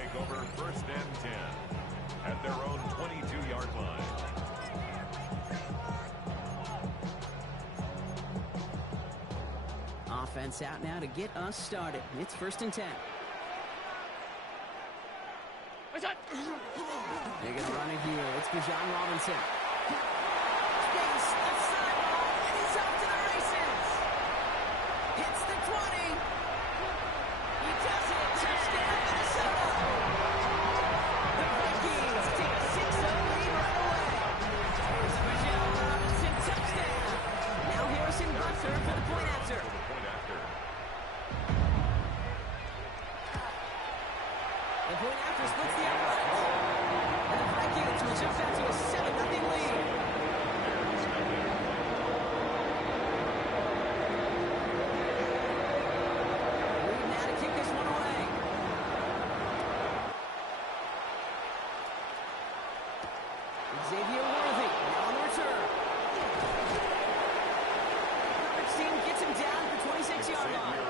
take over 1st and 10 at their own 22-yard line. Offense out now to get us started. It's 1st and 10. They're going to run it here. It's Bijan Robinson. Space, left sideline, and he's off to the races. Hits the 20. He does it. Touchdown, Minnesota. The Vikings take a 6-0 lead right away. It's Bijan Robinson, touchdown. Now Harrison Butler for the point after. The point after splits the upright. And the Vikings will jump out to a 7-0 lead. Reed now to kick this one away. Xavier Worthy now on the return. Coverage team gets him down at the 26-yard line.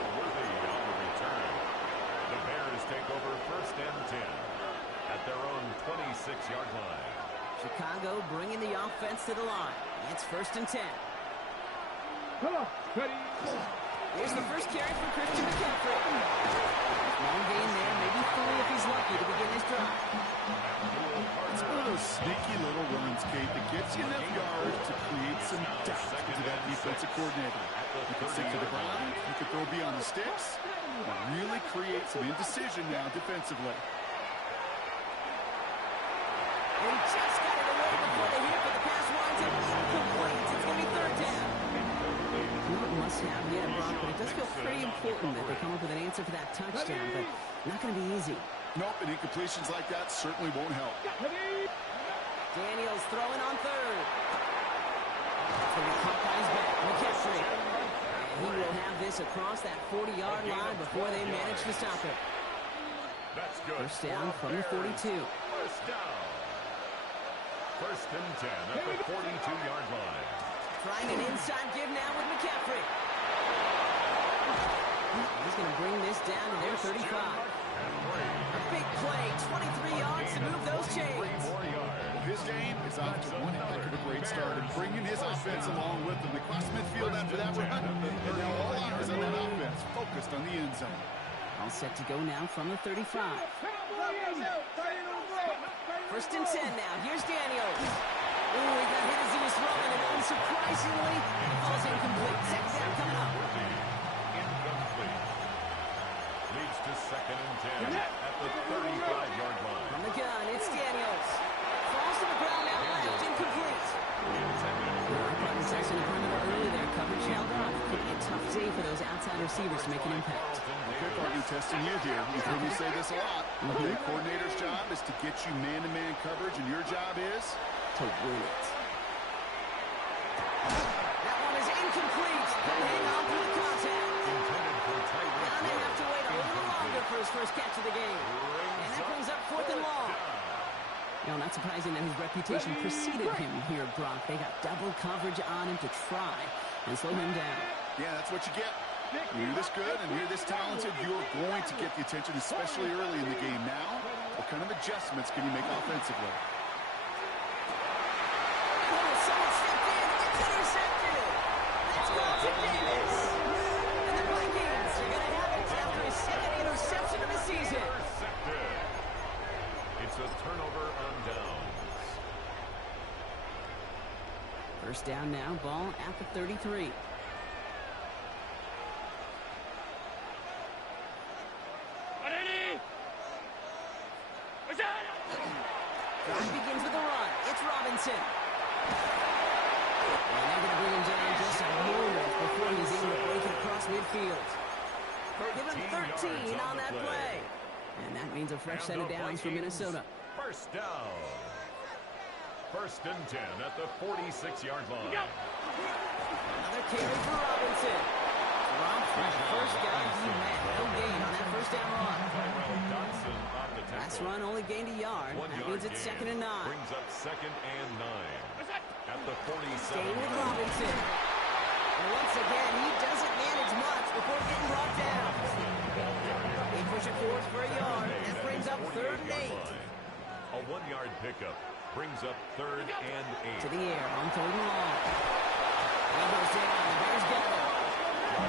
Take over 1st and 10 at their own 26-yard line. Chicago bringing the offense to the line. It's 1st and 10. Here's the first carry for Christian McCaffrey. Long gain there, maybe 3 if he's lucky to begin his drive. It's one of those sneaky little runs, Kate, that gets you enough yards to create some doubt into that defensive coordinator. You can stick to the ground, you can throw beyond the sticks, and really create some indecision now defensively. And he just got it away before the hit, but the pass winds up incomplete. It's going to be 3rd down. Not must-have yet, Brock, but it does feel pretty important that they come up with an answer for that touchdown, but not going to be easy. Nope, and incompletions like that certainly won't help. Daniels throwing on 3rd. It's going to be caught by his back. McCaffrey. And he will have this across that 40-yard line before they manage to stop it. That's good. 1st down from the 42. 1st down. 1st and 10 at the 42-yard line. Trying an inside give now with McCaffrey. He's going to bring this down to their 35. A big play, 23 yards to move those chains. His game is off to one heck of a great start, and bringing his offense along with him. They cross midfield after that run, and now all eyes on that offense, focused on the end zone. All set to go now from the 35. 1st and 10 now. Here's Daniels. Ooh, he got hit as he was throwing, and unsurprisingly, it falls incomplete. 2nd down coming up. Incomplete. Leads to 2nd and 10 at the 35-yard line. From the gun, it's Daniels. Falls to the ground out left, incomplete. Section of perimeter early there. Coverage held on. It could be a tough day for those outside receivers to make an impact. Okay, I'll be testing you here. You've heard me say this a lot. The coordinator's job is to get you man-to-man coverage, and your job is to win it. That one is incomplete. He'll hang on through the contact. Now they have to wait a little longer for his first catch of the game. And that brings up 4th and long. You know, not surprising that his reputation preceded him here, Brock. They got double coverage on him to try and slow him down. Yeah, that's what you get. You're this good and you're this talented, you're going to get the attention, especially early in the game. Now, what kind of adjustments can you make offensively? Oh, someone stepped in. It's intercepted. That's gone to Davis. And the Vikings are going to have it after his 2nd interception of the season. It's a turnover on downs. 1st down now, ball at the 33. Drive begins with a run. It's Robinson. And they're going to bring him down just a moment before he's able to break it across midfield. Give him 13 on that play. And that means a fresh set of downs for Minnesota. 1st down. 1st and 10 at the 46-yard line. Another carry for Robinson. Dropped for the first guy he had. No gain on that 1st down run. Last run only gained a yard. That means it's 2nd and 9. Brings up 2nd and 9 at the 47. Staying with Robinson. And once again, he doesn't manage much before getting brought down. ball carrier. They push it forward for a yard. That brings up 3rd and 8. A 1-yard pickup brings up 3rd and 8. To the air on 3rd and long. He goes down. The Bears got him. The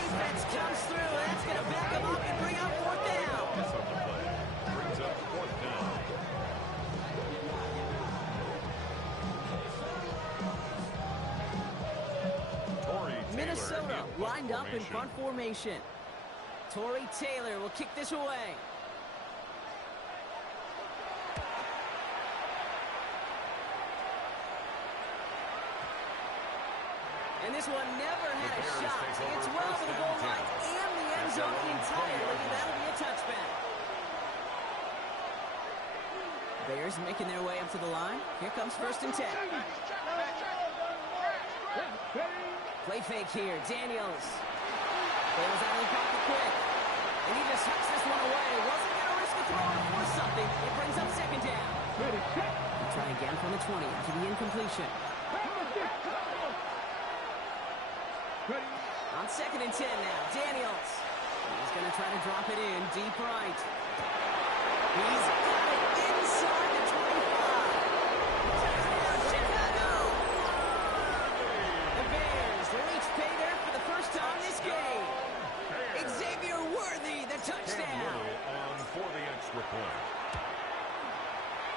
defense comes through. That's going to back him up and bring up 4th down. On the play. Brings up 4th down. Minnesota lined up in front formation. Torrey Taylor will kick this away. And this one never had a shot. It's well to the goal line and the end zone entirely. That'll be a touchback. Bears making their way up to the line. Here comes 1st and 10. Play fake here. Daniels. Bails out of the pocket quick. And he just hucks this one away. Wasn't going to risk a throw or force something. It brings up 2nd down. We'll try again from the 20 after the incompletion. On 2nd and 10 now. Daniels. He's going to try to drop it in deep right. He's got it inside the 25. Touchdown, Chicago! The Bears reach pay dirt for the first time this game. Xavier Worthy, the touchdown. On for the extra point.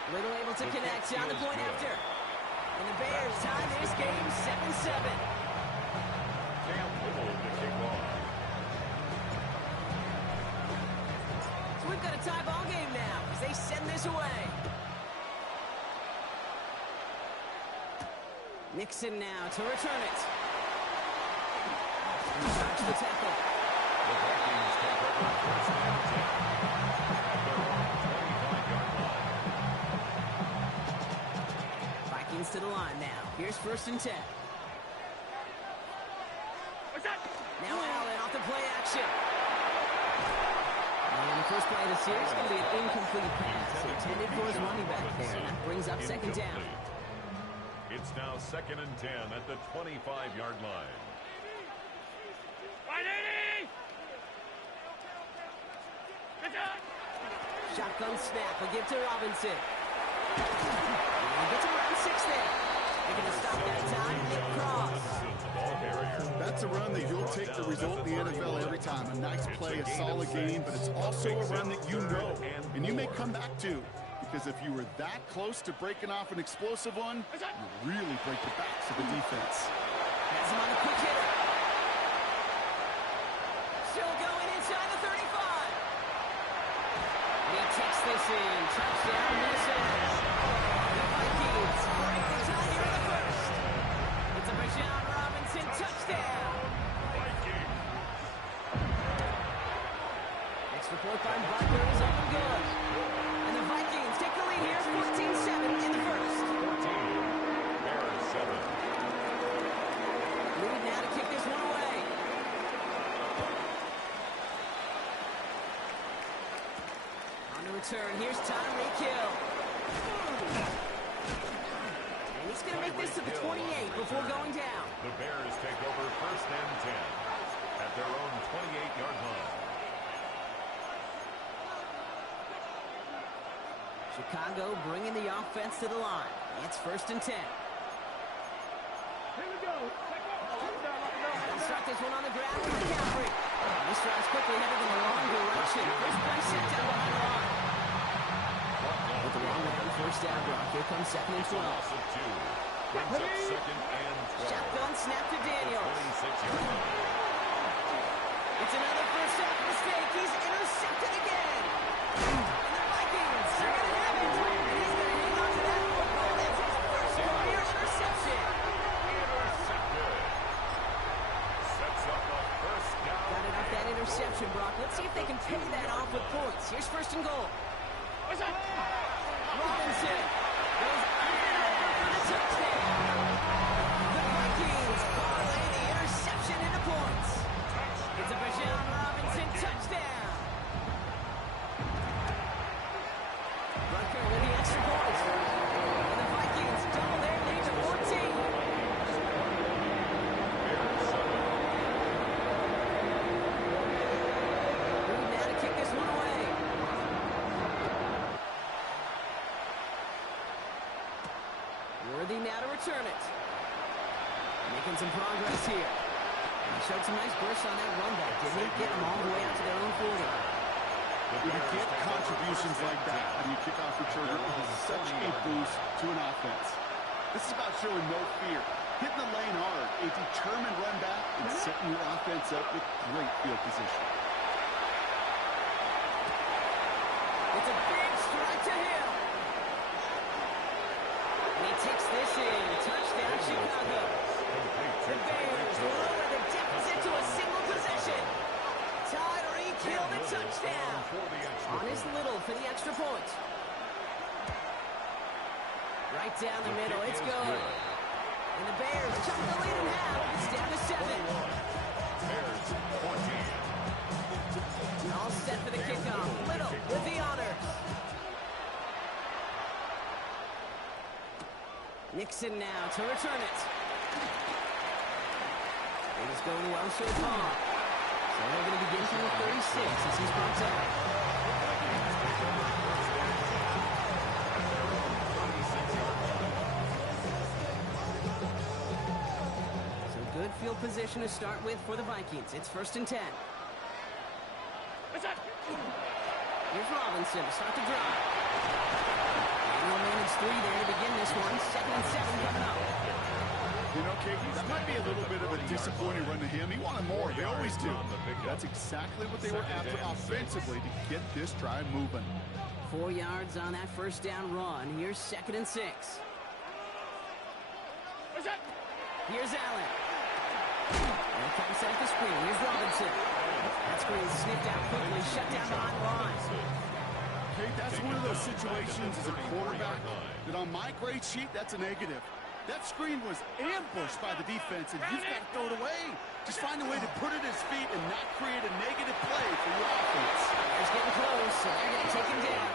Little able to connect on the point after. And the Bears tie this game 7-7. Cam Little to kick off. So we've got a tie ball game now as they send this away. Nixon now to return it. And starts the tackle. The Vikings take over 1st and 10. At their own 25-yard line. Vikings to the line now. Here's 1st and 10. Now Allen off the play action. And the first play of the series is going to be an incomplete pass. Intended for his running back there. And that brings up 2nd down. It's now 2nd and 10 at the 25-yard line. Shotgun snap. We'll give to Robinson. And he gets around 6 there. They're going to stop that time. Nick Cross. That's a run that you'll take the result in the NFL every time. A nice play, a solid game, but it's also a run that you know and you may come back to. Because if you were that close to breaking off an explosive one, you really break the backs of the defense. Has him on the quick hitter. Still going inside the 35. And he takes this in. Touchdown, Minnesota. The Vikings break the tie here in the first. It's a Bijan Robinson touchdown. Extra point by Barker is up and good. And the Vikings take the lead here 14-7 in the first. 14, Bears 7. Lead now to kick this one away. On the return, here's Tyreek Hill. And he's going to make this to the 28 before going down. The Bears take over 1st and 10 at their own 28-yard line. Chicago bringing the offense to the line. It's 1st and 10. Here we go. They'll start this one on the ground with McCaffrey. And this drive's quickly headed in the wrong direction. First play set down behind the line. With the wrong way on 1st down block. Here comes 2nd and 12. Loss of 2. Brings up 2nd and 12. Shotgun snap to Daniels. 26-yard line. It's another first down mistake. He's intercepted again. And the Vikings are going to have it. And he's going to hang on to that football. That's his first career interception. Intercepted. Sets up a 1st down. Got it off that interception, Brock. Let's see if they can pay that off with points. Here's 1st and goal. Robinson goes under and over for the touchdown. The Vikings parlay the interception into points. It's a Bijan Robinson touchdown. Rucker with the extra point. And the Vikings double their lead to 14. Worthy now to return it. Making some progress here. He showed some nice bursts on that run back, didn't he? Getting them all the way out to their own 40. When you get contributions like that when you kick off returner, it is such a boost to an offense. This is about showing no fear, hitting the lane hard, a determined run back, and setting your offense up with great field position. It's a big strike to him. And he takes this in. Touchdown, Chicago. The Bears lower the deficit to a single possession. Tyreek Hill the touchdown. Honest Little for the extra point. Right down the middle, it's good. And the Bears chop the lead in half. It's down to 7. Bears 14. All set for the kickoff. Little with the honors. Nixon now to return it. It is going well so far. So they're going to begin from the 36 as he's brought down. So good field position to start with for the Vikings. It's 1st and 10. Here's Robinson to start the drive. And he'll manage 3 there to begin this one. 2nd and 7 coming up. You know, Kate, that might be a little bit of a disappointing run to him. He wanted more. They always do. That's exactly what they were after offensively to get this drive moving. 4 yards on that first down run. Here's 2nd and 6. Here's Allen. And it comes off the screen. Here's Robinson. That screen snipped out quickly. Shut down behind the line. Kate, that's one of those situations as a quarterback that on my grade sheet, that's a negative. That screen was ambushed by the defense, and you've got to throw it away. Just find a way to put it at his feet and not create a negative play for your offense. He's getting close, so they're going to take him down.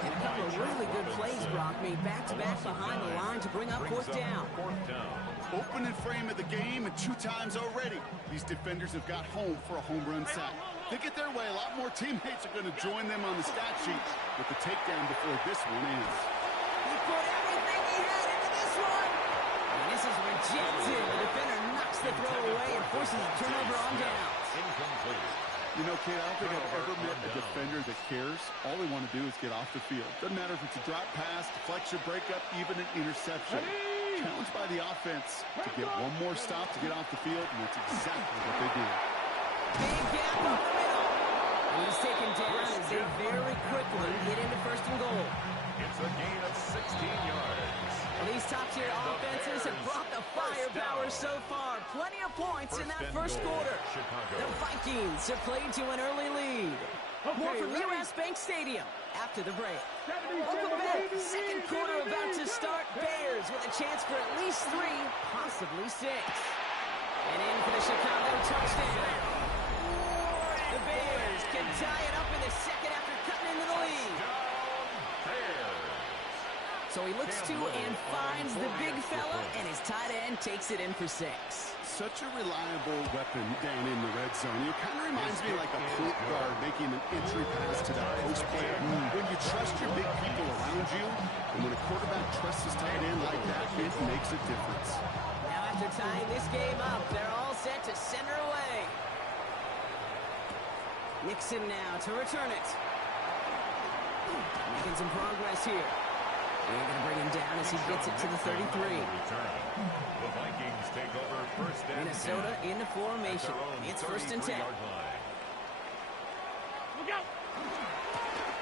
And a couple of really good plays, Brock, made back-to-back behind the line to bring up 4th down. Opening frame of the game, and 2 times already, these defenders have got home for a home run sack. They get their way, a lot more teammates are going to join them on the stat sheet with the takedown before this one ends. He put everything he had into this one. And this is rejected. The defender knocks the throw away and forces a turnover on downs. Incomplete. You know, Kate, I don't think I've ever met a defender that cares. All they want to do is get off the field. Doesn't matter if it's a drop pass, deflection, breakup, even an interception. Challenged by the offense to get one more stop to get off the field, and that's exactly what they do. Big gap up the middle. He's taken down as they very quickly get into 1st and goal. It's a gain of 16 yards. Well, these top-tier offenses have brought the firepower so far. Plenty of points in that first quarter. The Vikings have played to an early lead. More from U.S. Bank Stadium after the break. Welcome back. 2nd quarter about to start. Bears with a chance for at least 3, possibly 6. And in for the Chicago touchdown. The Bears can tie it up in the 2nd after cutting into the lead. So he looks to and finds the big fella, and his tight end takes it in for 6. Such a reliable weapon down in the red zone. It kind of reminds me like a point guard making an entry pass to that post player. When you trust your big people around you, and when a quarterback trusts his tight end like that, it makes a difference. Now after tying this game up, they're all set to center away. Nixon now to return it. Making some progress here. They're going to bring him down as he gets it to the 33. The Vikings take over 1st and 10. Minnesota in the formation. It's 1st and 10.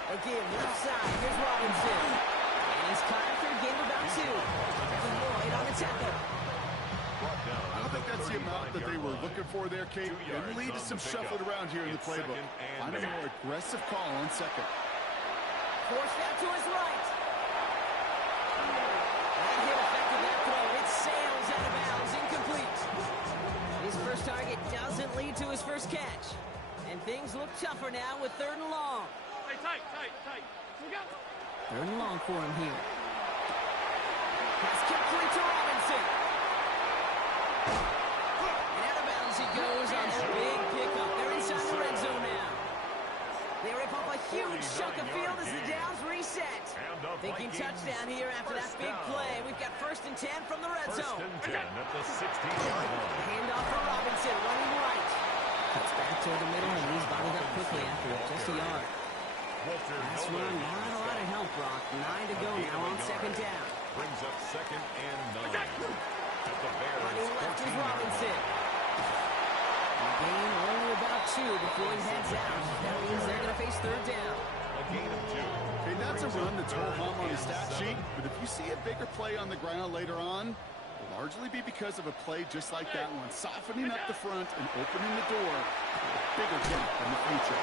Again, left side. Here's Robinson. And he's caught for a game about 2. Kevin Lloyd on the tackle. I don't think that's the amount that they were looking for there, Kate. Going to lead to some shuffling around here in the playbook. Find a more aggressive call on 2nd. Forced out to his right. That hit affected that throw. It sails out of bounds. Incomplete. His first target doesn't lead to his first catch. And things look tougher now with 3rd and long. Tight. 3rd and long for him here. Pass carefully to Robinson. And out of bounds he goes on that big pickup. They're inside the red zone now. They rip up a huge chunk of field as the downs reset. Thinking touchdown here after that big play. We've got 1st and 10 from the red zone. 1st and 10 at the 16-yard line. Handoff for Robinson, running right. Cuts back toward the middle, and he's bottled up quickly after it, just a yard. Last run, not a lot of help, Brock. 9 to go now on 2nd down. Brings up 2nd and 9. At the Bears, Running left is Robinson. A gain only about 2 before he heads out. That means they're going to face 3rd down. A gain of 2. Okay, that's a run that's ho-hum on the stat sheet, but if you see a bigger play on the ground later on, it'll largely be because of a play just like that one, softening up the front and opening the door for a bigger gap in the future.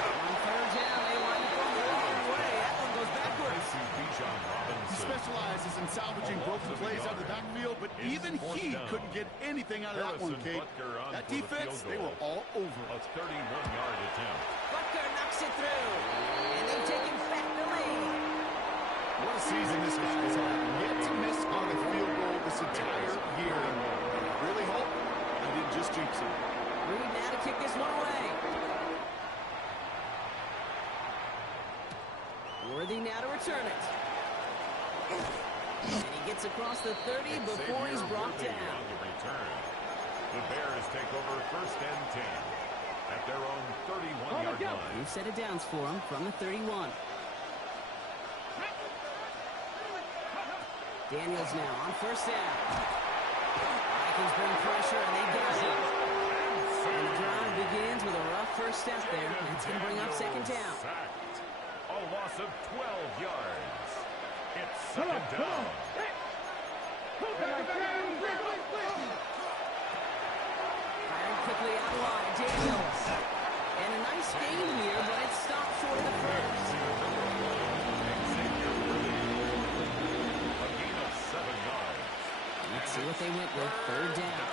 On 3rd down, they line up on the wrong way. That one goes backwards. He specializes in salvaging broken plays out of the backfield, but even he couldn't get anything out of that one, Kate. That defense, they were all over A it. 31-yard attempt. Butker knocks it through. And they've taken back the lead. What a season this guy's had. Yet to miss on a field goal this entire year. I really hope I didn't just jinx him. Reed now to kick this one away. Worthy now to return it. And he gets across the 30 before he's brought down. On the return. The Bears take over 1st and 10 at their own 31-yard line. New set of downs for him from the 31. Daniels now on 1st down. Vikings bring pressure and they got him. And the drive begins with a rough first step there. It's going to bring up 2nd down. Sacked. A loss of 12 yards. It's 2nd down. Firing quickly out wide, Daniels. And a nice gain here, but it's stopped short of the first. A gain of 7 yards. Let's see what they went with. 3rd down.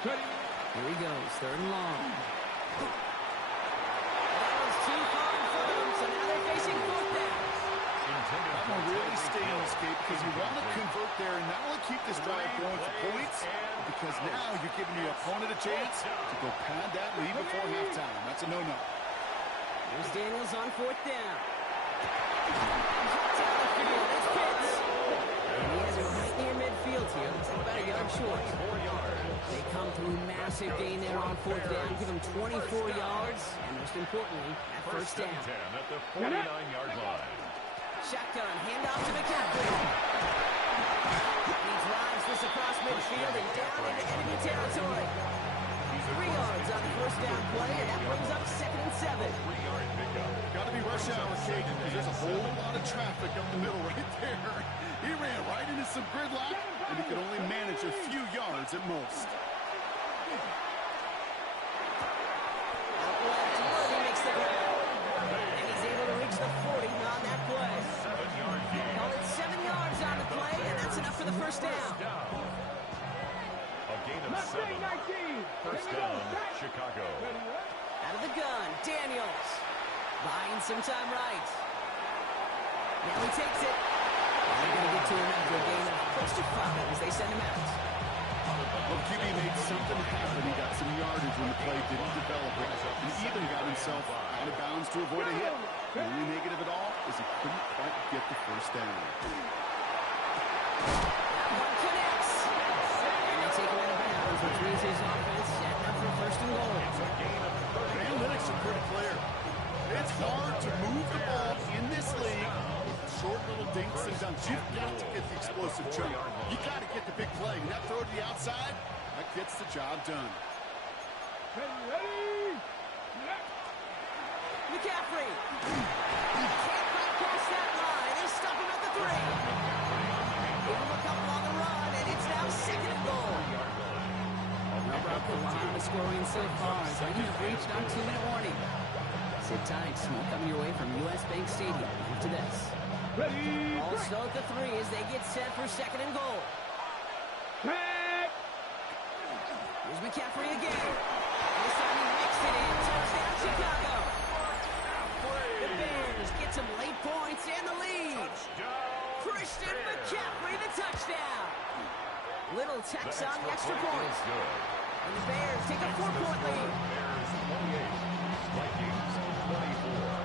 Here he goes, 3rd and long. That was too far in front of him, so now they're facing 4th down. That one really stings, Kate, because you want to convert there and not only keep this drive going for points, but because now you're giving your opponent a chance to go pad that lead before halftime. That's a no-no. Here's Daniels on 4th down. Down the field, it's Pitts. And he has him right near midfield here. Looks like about a yard short. 4 yards. They come through massive gain there on 4th down. Give him 24 yards. And most importantly, at 1st down. 10 at the 49-yard line. Shotgun, handoff to McCaffrey. He drives this across midfield and down into enemy territory. 3 yards on the 1st down play, and that brings up 2nd and 7. 3-yard pickup. Got to be rush hour, Kate, because there's a whole lot of traffic up the middle right there. He ran right into some gridlock, and he could only manage a few yards at most. Out left, Worthy makes the grab. And he's able to reach the 40 on that play. 7-yard gain. Call it 7 yards on the play, and that's enough for the 1st down. A gain of 7. 1st down, Chicago. Out of the gun, Daniels. Buying some time right. Now he takes it. And they're going to get to him after a gain of close to 5 as they send him out. Well, QB made something happen. He got some yardage when the play didn't develop. He even got himself out of bounds to avoid a hit. The only negative at all is he couldn't quite get the 1st down. One connects. And they take him out of bounds, which means his offense setting up for 1st and goal. The analytics are pretty clear. It's hard to move the ball in this league with short little dinks and dunks. You've got to get the explosive jump. You got to get the big play. And that throw to the outside, that gets the job done. McCaffrey. He can't quite cross that line. They stop him at the 3. Give him a couple on the run, and it's now 2nd and goal. Number up the line of scoring so far. So you've reached our 2-minute warning. Sit tight. Smoke coming your way from U.S. Bank Stadium after this. Also at the 3 as they get set for 2nd and goal. Here's McCaffrey again. This time he makes it in. Touchdown, Chicago. The Bears get some late points and the lead. Christian McCaffrey, the touchdown. Little text on the extra point. And the Bears take a 4-point lead. Bears 28, Vikings 24.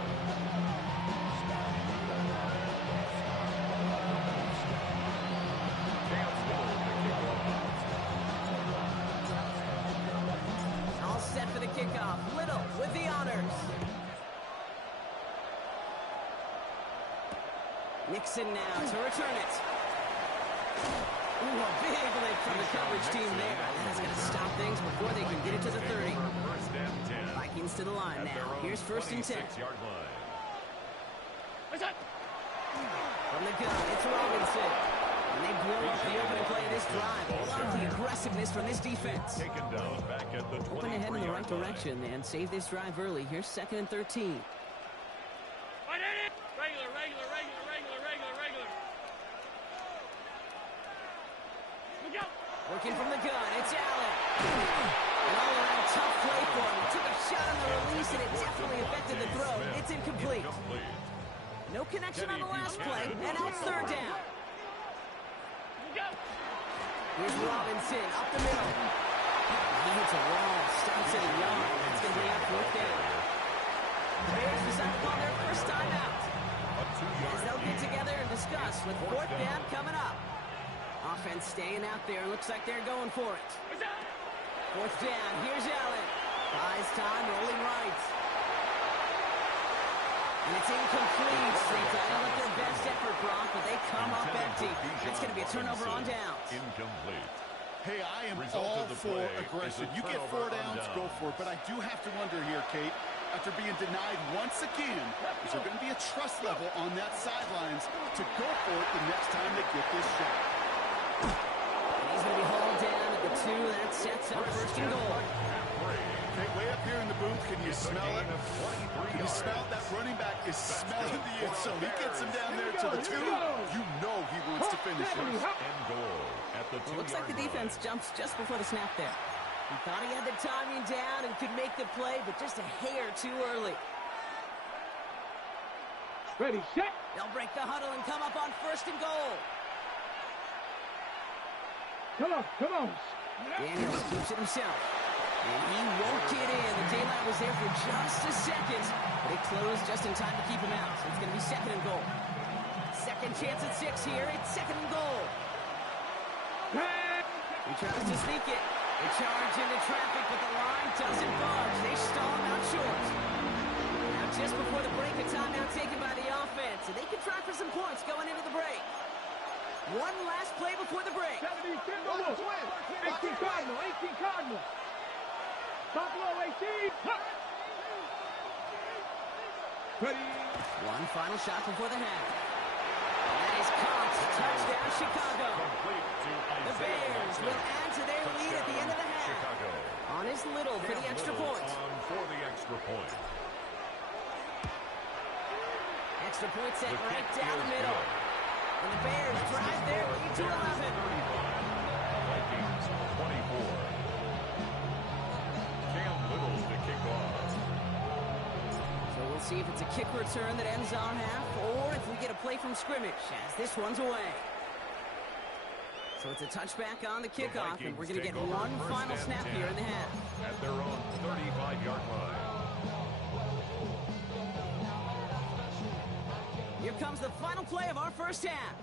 All set for the kickoff. Little with the honors. Nixon now to return it. Ooh, a big lift from the coverage team there. That's going to stop things before they can get it to the 30. First and 10. Vikings to the line now. Here's first and 10. 26-yard line. From the gun, it's Robinson. And they blow up the opening play of this drive. Love the aggressiveness from this defense. Taken down back at the 23-yard line. Hoping to head in the right direction and save this drive early. Here's second and 13. Working from the gun, it's Allen. An all-around tough play for him. He took a shot on the release, and it definitely affected the throw. It's incomplete. No connection on the last play, and now it's third down. Here's Robinson, up the middle. He hits a wall, stops at a yard. That's going to bring up fourth down. The Bears decide to call their first time out. As they'll get together and discuss with fourth down coming up. Offense staying out there. Looks like they're going for it. Fourth down. Here's Allen. Buys time, rolling right. And it's incomplete. They dial up their best effort, Brock, but they come up empty. It's going to be a turnover on downs. Incomplete. Hey, I am all for aggression. You get 4 downs, go for it. But I do have to wonder here, Kate, after being denied once again, is there going to be a trust level on that sidelines to go for it the next time they get this shot? And he's going to be hauled down at the 2. That sets up first and goal. Okay, way up here in the booth, can you smell it? Can you smell it? That running back is smelling the insult. He gets him down there to the 2. You know he wants to finish it. And goal at the 2-yard line. Looks like the defense jumps just before the snap there. He thought he had the timing down and could make the play, but just a hair too early. Ready, set. They'll break the huddle and come up on first and goal. Come on, come on. Daniels keeps it himself. And he won't get in. The daylight was there for just a second, but it closed just in time to keep him out. So it's going to be second and goal. Second chance at 6 here. It's second and goal. He tries to sneak it. They charge into traffic, but the line doesn't budge. They stall him out short. Now just before the break, a timeout taken by the offense, and they can try for some points going into the break. One last play before the break. 70, 18 Cardinal, 18 Cardinal. Top low, 18. Ready. One final shot before the half. That is caught. Touchdown, Chicago. The Bears will add to their lead at the end of the half. Chicago. On his Little for the extra point. On for the extra point. Extra point set right down the middle. And the Bears drive their lead to 11. Vikings 24. Cam Little to kick off. So we'll see if it's a kick return that ends our half, or if we get a play from scrimmage as this one's away. So it's a touchback on the kickoff, and we're going to get one final snap here in the half. At their own 35-yard line. Here comes the final play of our first half.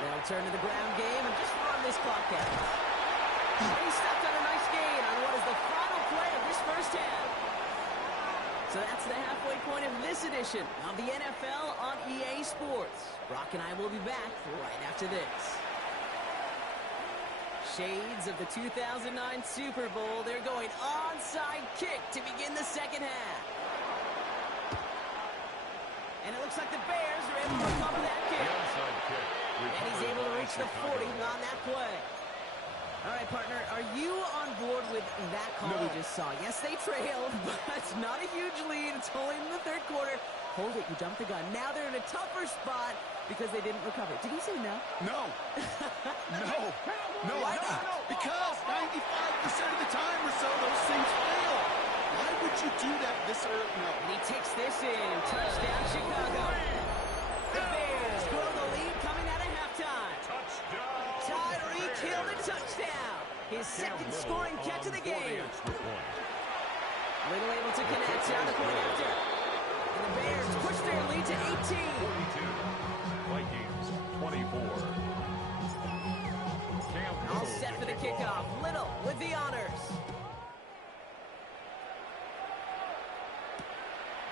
They'll turn to the ground game and just run this clock out. And he stepped on a nice gain on what is the final play of this first half. So that's the halfway point of this edition of the NFL on EA Sports. Brock and I will be back right after this. Shades of the 2009 Super Bowl. They're going onside kick to begin the second half. And it looks like the Bears are able to recover that kick. And he's able to reach the 40 on that play. All right, partner, are you on board with that call we just saw? Yes, they trailed, but it's not a huge lead. It's only in the third quarter. Hold it, you jumped the gun. Now they're in a tougher spot because they didn't recover. Did he say no? No. No. Why not? Because 95% of the time or so, those things fail. Why would would you do that this early? No. And he takes this in. Touchdown, Chicago. The Bears grow the lead coming out of halftime. Tyreek Hill the touchdown. His second scoring catch of the game. Little able to connect down the point after. And the Bears push their lead to 18. 42. Vikings 24. All set for the kickoff. Little with the honors.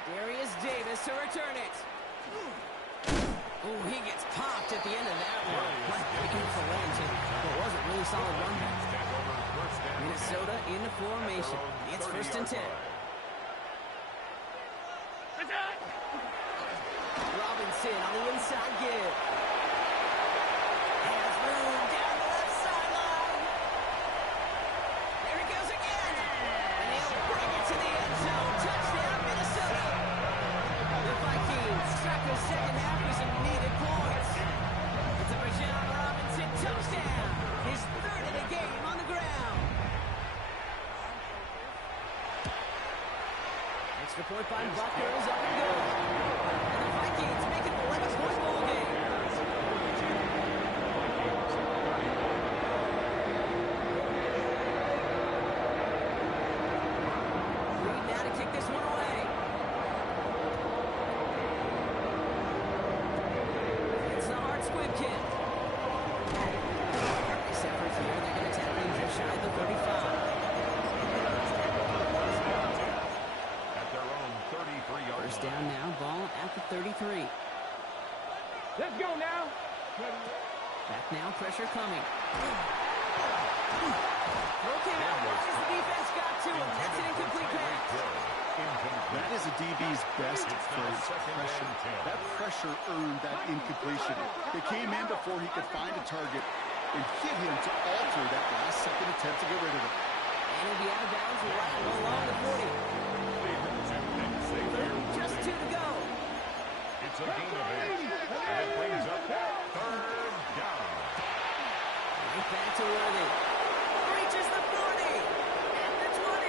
Darius Davis to return it. Oh, he gets popped at the end of that one. Picking for Wellington, but it wasn't really solid run back. Minnesota in the formation. It's 1st and 10. Robinson on the inside give. Has room down the left sideline. There he goes again. And he'll bring it to the end zone. Touchdown, Minnesota. The Vikings track their second half with some needed points. It's a Bijan Robinson touchdown. His 3rd of the game on the ground. Extra point by Butker is up and good. And the Vikings make it an 11-point ball game. Reed now to kick this one away. It's the hard squib kick. Nice effort here. They're going to tackle him just shy of the 35. First down now, ball at the 33. Let's go now. Back now, pressure coming. Throw came out wide as the defense got to him. That's an incomplete pass. That is a DB's best phrase, pressure. That pressure earned that incompletion. They came in before he could find a target and hit him to alter that last-second attempt to get rid of it. And he'll be out of bounds right along the 40. Just 2 to go. It's a gain of 8. And it brings up 3rd down. Right back to Worthy. Reaches the 40. And the 20.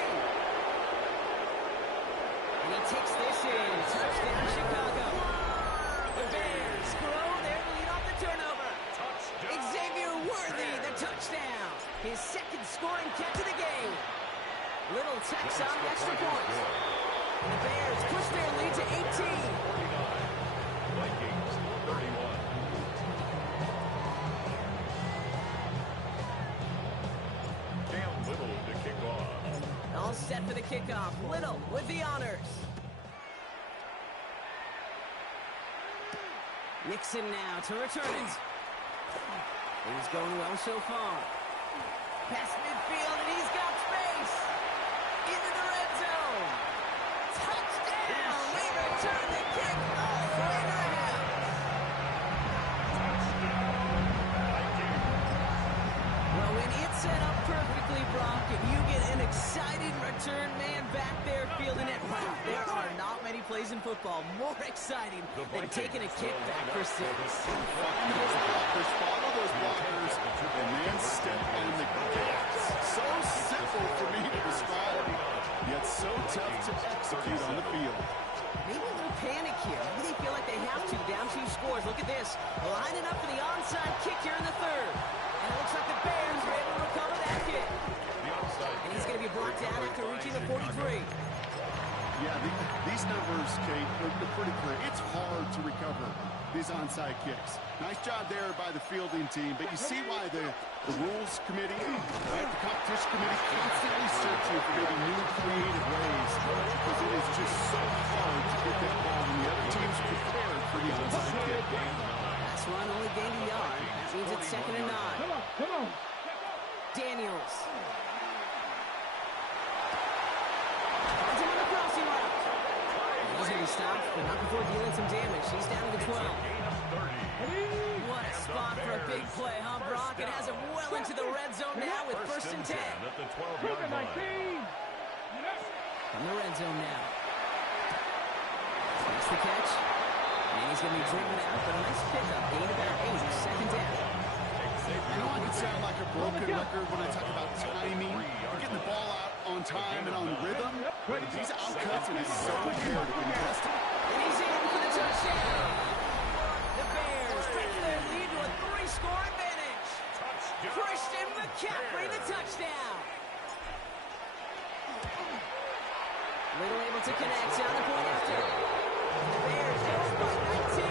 And he takes this in. Touchdown, Chicago. The Bears grow their lead off the turnover. Xavier Worthy, the touchdown. His 2nd scoring catch of the game. Little tacks on the extra point. And the Bears push their lead to 18. 49. Vikings 31. Cam Little to kick off. All set for the kickoff. Little with the honors. Nixon now to return it. He's going well so far. Past midfield, and he's got space. Into the red zone. Touchdown! We return the kick all the way to the house. Well, when it's set up perfectly, Brock, and you get an exciting return man back there fielding it, wow, there are not many plays in football more exciting than taking a kick back for 6. Find those blockers, follow those blockers, and then step on the gas. So simple for me to describe, yet so tough to execute on the field. Maybe a little panic here. Maybe they feel like they have to. Down 2 scores. Look at this. Lining up for the onside kick here in the 3rd. And it looks like the Bears are able to recover that kick. And he's going to be brought down after reaching the 43. Yeah, these numbers, Kate, they're pretty clear. It's hard to recover these onside kicks. Nice job there by the fielding team, but you see why the rules committee, right, the competition committee constantly searching for maybe new creative ways, because it is just so hard to get that ball when the other team's prepared for the onside kick. Last run only gained a yard. That means it's 2nd and 9. Come on. Daniels. Finds him on the crossing route. He's going to be stopped, but not before dealing some damage. He's down to the 12. What a spot for a big play, huh, Brock? It has him well into the red zone now with 1st and 10. At the 12-yard line. From the red zone now. Makes the catch. And he's going to be driven out, but a nice pickup. Gain about 8. 2nd down. I know I can sound like a broken record when I talk about timing. Getting the ball out on on time and on rhythm. These outcuts are so imperative in testing. And he's in for the touchdown. The Bears take their lead to a 3-score advantage. Christian McCaffrey, the touchdown. Little able to connect on the point after. The Bears go up by 19.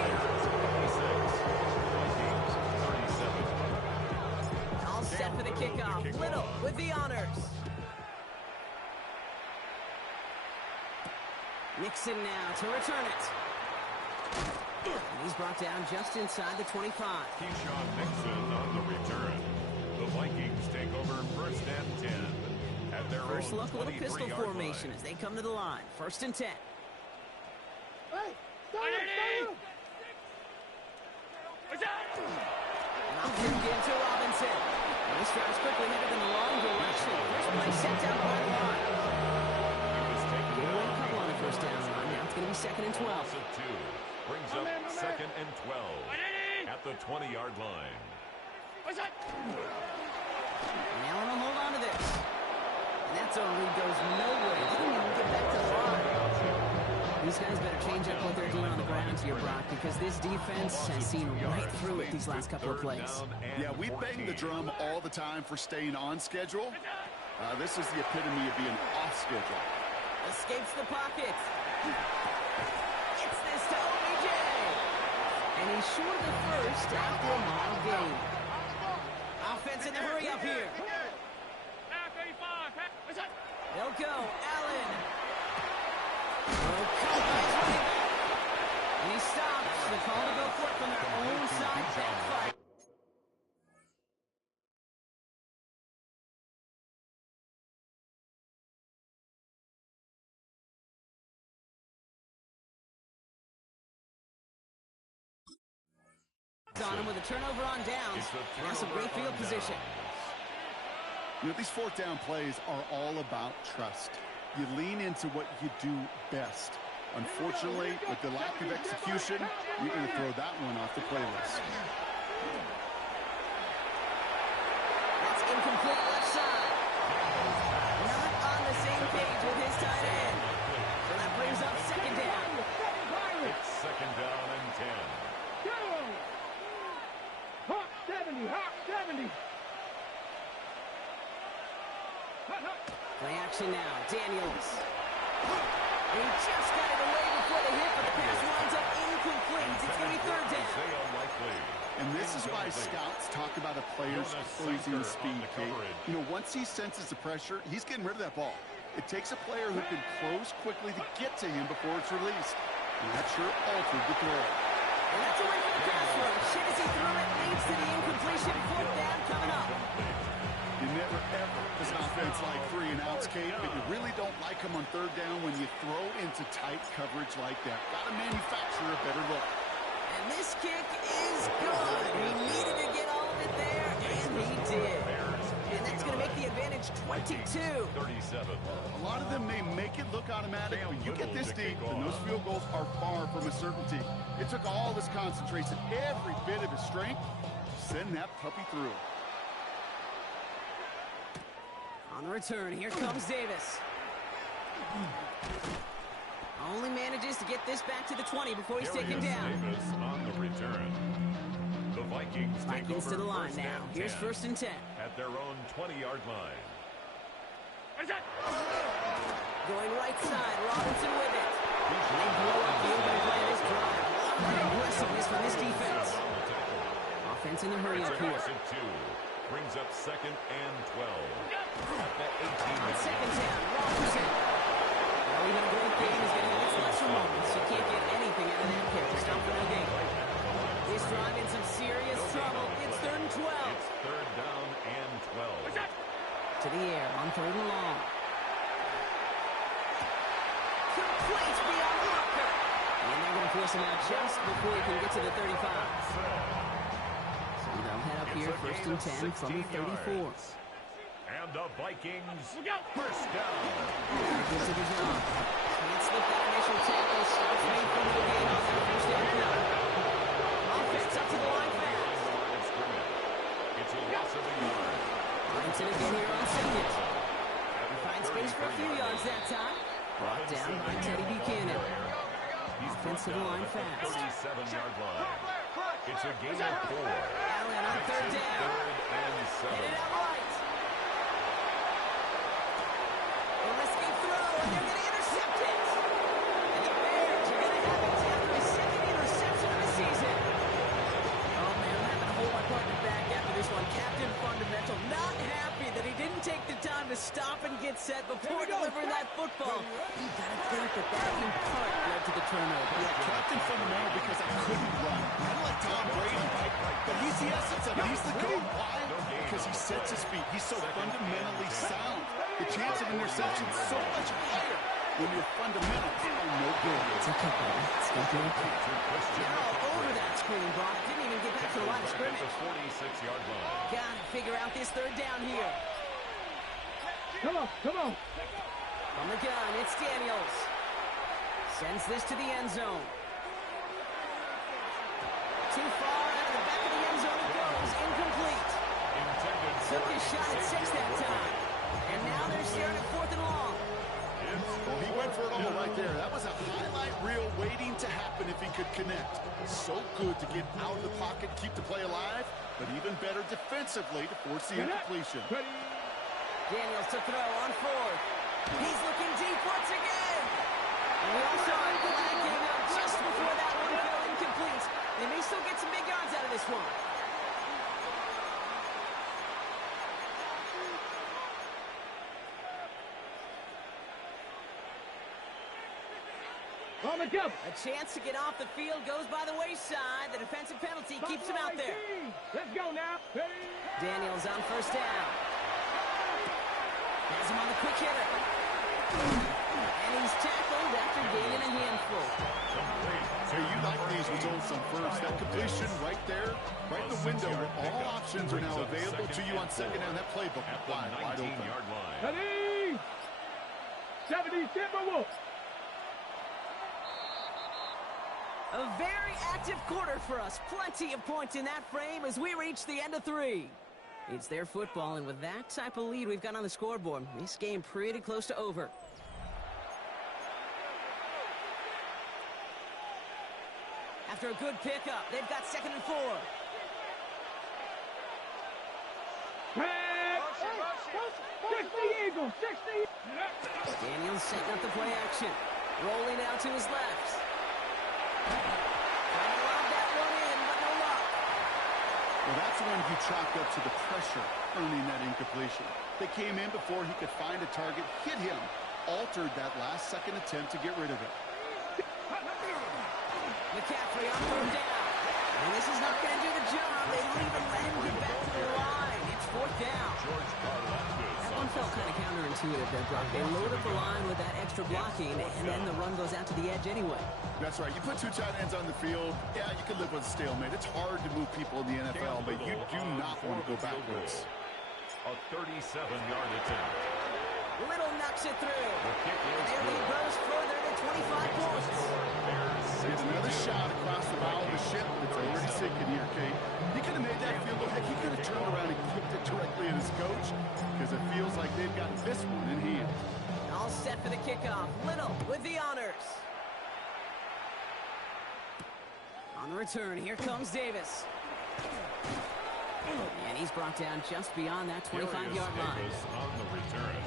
All set for the kickoff. Little with the honors. Nixon now to return it. And he's brought down just inside the 25. Keyshawn Nixon on the return. The Vikings take over 1st and 10 at their First own look, a little pistol 23-yard formation line. as they come to the line. 1st and 10. Malcolm again to Robinson. And this drive's quickly headed in the wrong direction. First play set down by the line. Give away a couple on the first down line. Now it's going to be 2nd and 12. Loss of 2 brings up 2nd and 12 at the 20-yard line. And Allen will hold on to this. And that zone read goes nowhere. They didn't even get back to the line. These guys better change up what they're doing on the ground here, Brock, because this defense has seen right through it these last couple of plays. Yeah, we bang the drum all the time for staying on schedule. This is the epitome of being off schedule. Escapes the pocket. It's this to OBJ. And he's short of the first after a mile gain. Offense in a hurry up here. They'll go. Allen. And he stops. The call to go for it from their own side. Backfire. On him with a turnover on downs. And that's some great field position. You know, these 4th down plays are all about trust. You lean into what you do best. Unfortunately, with the lack of execution, you're going to throw that one off the playlist. That's incomplete left side. Not on the same page with his tight end. So that brings up 2nd down. It's 2nd down and 10. Hawk 70, Hawk 70. Play action now. Daniels. He just got it away before the hit, but the pass winds up incomplete. It's going to be 3rd down. And this is why scouts talk about a player's closing speed, Kate. You know, once he senses the pressure, he's getting rid of that ball. It takes a player who can close quickly to get to him before it's released. And that sure altered the throw. And that's away from the pass rush. As he threw it, leads to the incompletion. 4th down coming up. You never, ever, as an offense like 3 and outs, Kate, but you really don't like them on 3rd down when you throw into tight coverage like that. Got to manufacture a better look. And this kick is good. He needed to get all of it there, and he did. And that's going to make the advantage 22. 37. A lot of them may make it look automatic, but you get this deep, and those field goals are far from a certainty. It took all his concentration, every bit of his strength, to send that puppy through. On the return, here comes Davis. Only manages to get this back to the 20 before he's taken down. Davis on the return. The Vikings take over to the line 1st now. and Here's 10 1st and 10. at their own 20-yard line. Going right side, Robinson with it. They blow up the open play this drive. Aggressiveness from this defense. Offense in the hurry up here. Loss of 2 brings up 2nd and 12 at the 18. On 2nd down, Robinson. Well, even a great game is going to have its lesser moments. You can't get anything out of that carry. Stop for no gain. This drive in some serious trouble. It's 3rd and 12. It's 3rd down and 12. To the air on 3rd and long. Complete beyond Walker. And they're going to force him out just before he can get to the 35. So they'll head up here 1st and 10 from the 34. And the Vikings, 1st down. Good to the job. Can't slip that initial tackle. Stops made for no gain on that 1st down play. Offense up to the line fast. It's a loss of a yard. Robinson again here on 2nd. He Finds space for a few yards that time. Brought down by Teddy Buchanan. Offensive line fast. 37-yard line. It's a gain of 4. Allen on third down. Headed out right. A risky throw, and they're going to intercept it. And the Bears are going to have it after his second interception of the season. Oh, man, I'm having to hold my partner back after this one. Captain Fundamental not happy that he didn't take the time to stop and get set before delivering that football. You got to think that in part led to the turnover. Yeah, Captain Fundamental because I couldn't run. Kind of like Tom Brady, right? But he's the essence of it. He's the GOAT. Why? Because he sets his feet. He's so fundamentally sound. The chance of interception is so much higher when your fundamentals are no good. It's okay, buddy. It's going to be okay. Now over that screen, Brock. Didn't even get back to the line of scrimmage. 46-yard line. Got to figure out this third down here. Come on, come on. From the gun, it's Daniels. Sends this to the end zone. Too far out of the back of the end zone it goes. Incomplete. Took his shot at 6 that time. And now they're staring at 4th and long. Well, he went for it all right there. That was a highlight reel waiting to happen if he could connect. So good to get out of the pocket, keep the play alive, but even better defensively to force the incompletion. Daniels to throw on 4th. He's looking deep once again. And we all saw a flag came out just before that one fell incomplete. They may still get some big yards out of this one. On the jump. A chance to get off the field goes by the wayside. The defensive penalty keeps him out there. Let's go now. Daniels on 1st down. Has him on the quick hitter. And he's tackled after gaining a handful. So you like these results on first. That completion right there, right in the window. All options are now available to you on second down. That playbook wide open. Ready? 70 Timberwolves. A very active quarter for us. Plenty of points in that frame as we reach the end of 3. It's their football, and with that type of lead we've got on the scoreboard, this game pretty close to over. After a good pickup, they've got 2nd and 4. Six the Eagles. 60. Daniels setting up the play action. Rolling out to his left. Trying to lob that one in, but no luck. Well, that's when he chalked up to the pressure, earning that incompletion. They came in before he could find a target, hit him, altered that last-second attempt to get rid of it. McCaffrey on 3rd down. And this is not going to do the job. They don't even let him get back to the line. It's 4th down. That one felt kind of counterintuitive there, Brock. They load up the line with that extra blocking, and then the run goes out to the edge anyway. That's right. You put 2 tight ends on the field, yeah, you can live with a stalemate. It's hard to move people in the NFL, but you do not want to go backwards. A 37-yard attempt. Little knocks it through. is Their lead grows further to 25 points. There's another shot across the bow of the ship, but it's already sinking here, Kate. He could have made that field goal. Heck, he could have turned around and kicked it directly at his coach because it feels like they've got this one in hand. All set for the kickoff. Little with the honors. On the return, here comes Davis. And he's brought down just beyond that 25-yard line. On the return.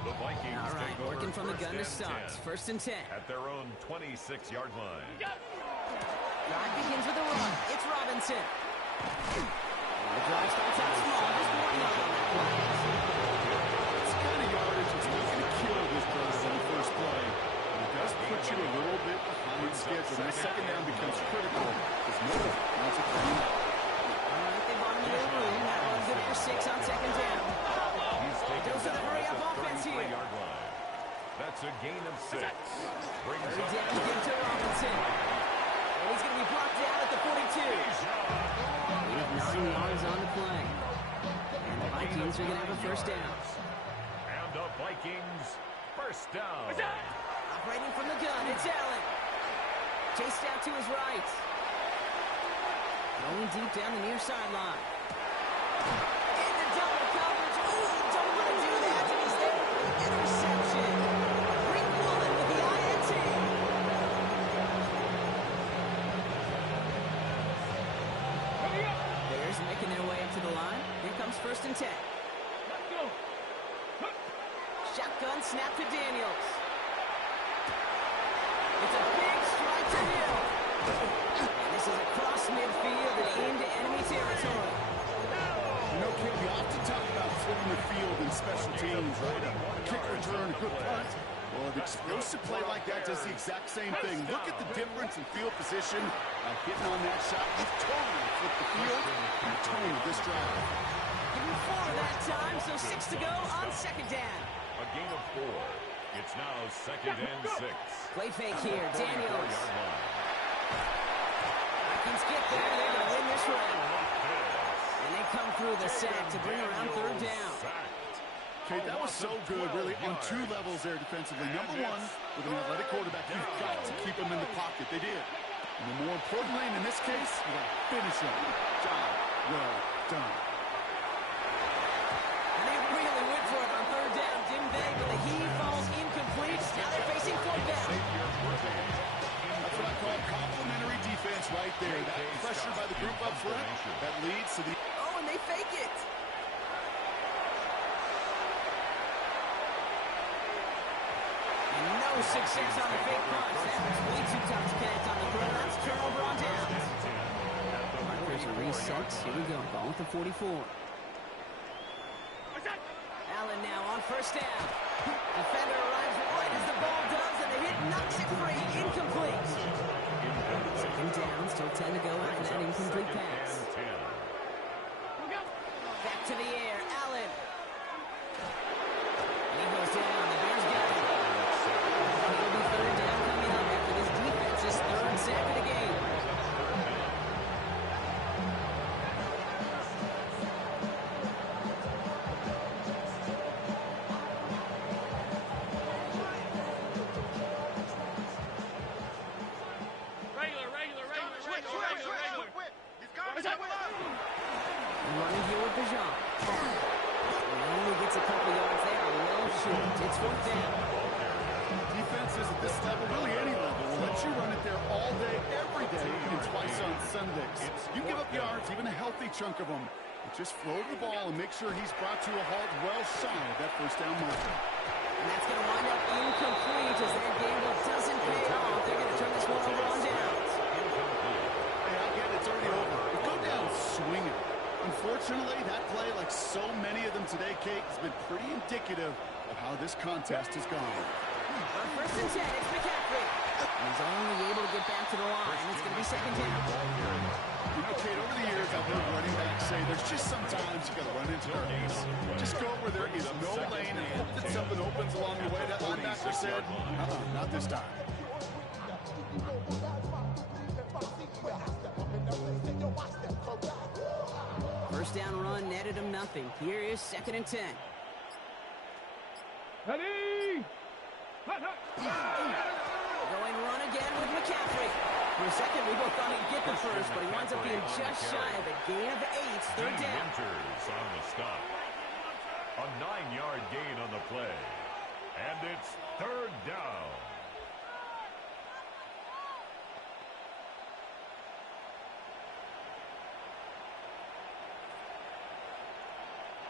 The Vikings All right, take over working from the gun to 1st start. and 10 1st and 10. at their own 26-yard line. Drive begins with a run. It's Robinson. The drive starts out small. Just 1 yard on that play. It's kind of yardage. It's not going to kill this drive on the first play. But it does put you a little bit behind schedule. That second down becomes critical because Miller wants to clean up. All right, they bottom of their room. That runs good for 6 on 2nd down. Goes to the hurry-up offense here. That's a gain of 6. Brings Third up down, give to Robinson. And he's going to be brought down at the 42. With 9 yards on the play. And the Vikings are going to have a 1st down. And the Vikings 1st down. Operating from the gun, it's Allen. Chased out to his right. Going deep down the near sideline. In the double coverage. Ooh, don't want to do that. And he's there. and 10. Let's go. Shotgun snap to Daniels. It's a big strike to Hill. And this is across midfield and into enemy territory. You know, Kid, we often talk about flipping the field in special teams, right? A kick return, a good punt. Well, an explosive play like that does the exact same thing. Look at the difference in field position. By hitting on that shot, you've totally flipped the field and the tone of this drive. Give him 4 that time, so 6 to go on second down. A gain of 4. It's now second and 6. Play fake here, Daniels. Vikings get there, they're going to win this round. And they come through the sack to bring around third down. Okay, that was so good, really, on 2 levels there defensively. Number 1, with an athletic quarterback, you've got to keep him in the pocket. They did. And the more importantly, in this case, you got to finish him. Job well done. And they really went for it on third down, didn't they? But the heave falls incomplete. Now they're facing fourth down. That's what I call complimentary defense right there. That pressure by the group up front, that leads to the... Oh, and they fake it. And no success on the fake punch. That was way too tough to connect on the throw. That's turnover on downs. Markers are reset. Here we go. Ball with the 44. Allen now on first down. Defender arrives right as the ball does, and the hit knocks it free. Incomplete. Second down, still 10 to go after that incomplete pass. Back to the air, Allen. And he goes down. The Bears got him. It'll be third down coming up after this defense's third sack of the game. Running here with Bijan. He only gets a couple yards there. Well short. It's fourth down. Defenses at this level, really any level, will let you run it there all day, every day, and twice on Sundays. You give up yards, even a healthy chunk of them. But just throw the ball and make sure he's brought to a halt well shy of that first down marker. And that's going to wind up incomplete as that gamble doesn't pay off. They're going to turn this one over on downs. Hey, I get it. It's already over. But go down swinging. Unfortunately, that play, like so many of them today, Kate, has been pretty indicative of how this contest has gone. On first and 10, it's McCaffrey. He's only able to get back to the line. It's going to be second down. You know, Kate, over the years, I've heard running backs say there's just sometimes you got to run into their ace. Just go where there is no lane and hope that something opens along the way. That linebacker said, not this time. First down run netted him nothing. Here is second and 10. Ready? Hut, hut. Going run again with McCaffrey. For a second, we both thought he'd get the first, but he winds up being just shy of a gain of 8. Third down. Winters on the stop. A 9-yard gain on the play. And it's third down.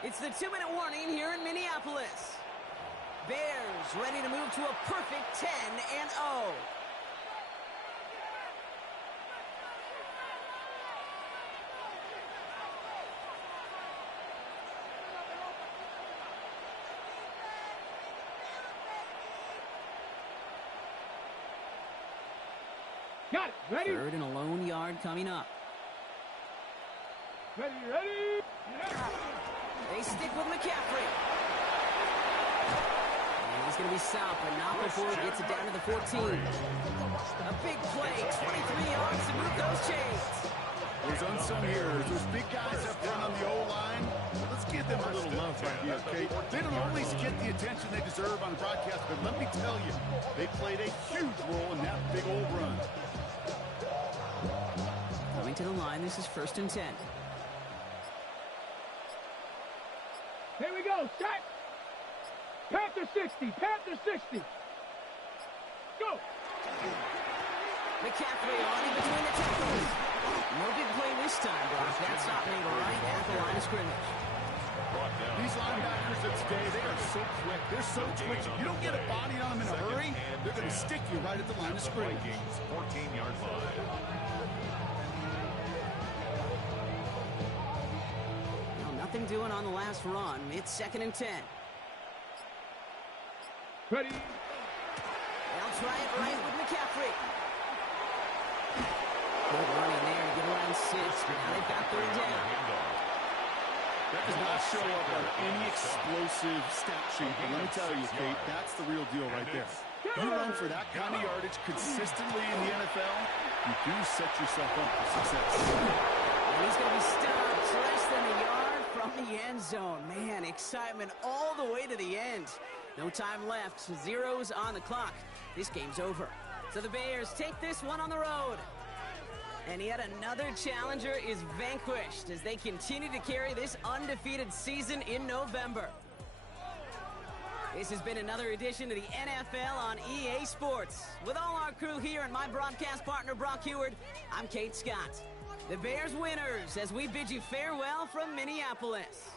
It's the 2-minute warning here in Minneapolis. Bears ready to move to a perfect 10-0. Got it. Ready? Third and a lone yard coming up. Ready, ready. They stick with McCaffrey. And he's going to be stopped, but not before he gets it down to the 14. A big play, 23 yards to move those chains. Those unsung heroes, those big guys up front on the O-line, let's give them a little love right here, Kate. They don't always get the attention they deserve on broadcast, but let me tell you, they played a huge role in that big old run. Coming to the line, this is first and 10. Here we go. Set. Panther 60. Panther 60. Go. McCaffrey on in between the tackles. No big play this time, but that stop made right at the line of scrimmage. brought down. These linebackers of today, they are so quick. They're so twitchy. You don't get a body on them in a hurry, they're going to stick you right at the line of scrimmage. Vikings 14-yard line. Well, nothing doing on the last run. It's 2nd and 10. Ready. They'll try it right with McCaffrey. Good running there to get around 6. Now they've got 3rd down. That does not show up on any explosive stat sheet, but let me tell you, Kate, that's the real deal right there. You run for that kind of yardage consistently in the NFL, you do set yourself up for success. And he's going to be stopped less than a yard from the end zone. Man, excitement all the way to the end. No time left. Zeros on the clock. This game's over. So the Bears take this one on the road. And yet another challenger is vanquished as they continue to carry this undefeated season in November. This has been another edition of the NFL on EA Sports. With all our crew here and my broadcast partner, Brock Heward, I'm Kate Scott. The Bears winners as we bid you farewell from Minneapolis.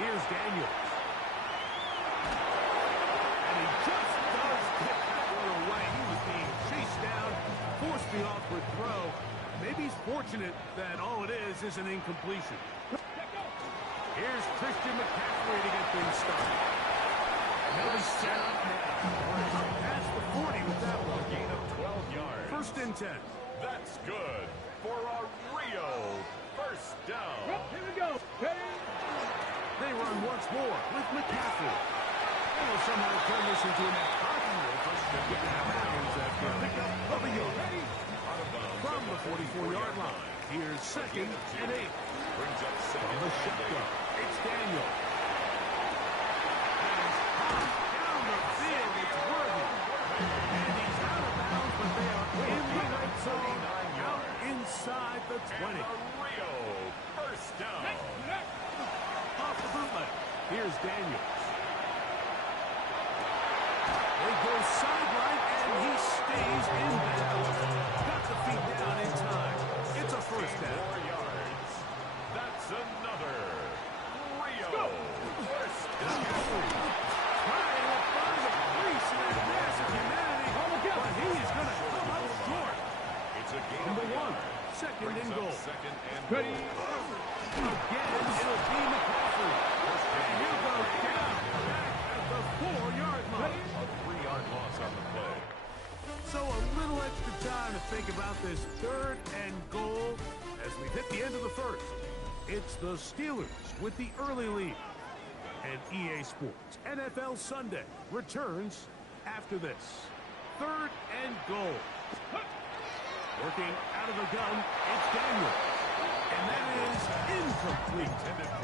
Here's Daniels. And he just does get that one away. He was being chased down, forced the awkward throw. Maybe he's fortunate that all it is an incompletion. Here's Christian McCaffrey to get things started. Another set up now. Past the 40 with that one. Gain of 12 yards. First and 10. That's good for a real first down. Here we go. Ready? They run once more with McCaffrey. They will somehow turn this into an impossible first to get out of bounds after a pickup of a yard. From the 44-yard line, here's second and 8. Brings up From second the and shotgun, 8. it's Daniel. And he's down the field, it's Worthy. And he's out of bounds, but they are in the right zone, out inside the 20. And a real first down. Off the bootleg, here's Daniels. They go sideline, and he stays in bounds. Got the feet down in time. It's a first down. 4 yards. That's another real first down. Trying to find a crease in that massive humanity, but he is going to come up short. It's a gain Number of 1, 1. second Brings and up goal. second and Ready? goal. Again, it'll be McCaffrey. And he'll go down back at the 4-yard line. A 3-yard loss on the play. So a little extra time to think about this third and goal as we hit the end of the first. It's the Steelers with the early lead. And EA Sports NFL Sunday returns after this. Third and goal. Working out of the gun, it's Daniel. And that is incomplete.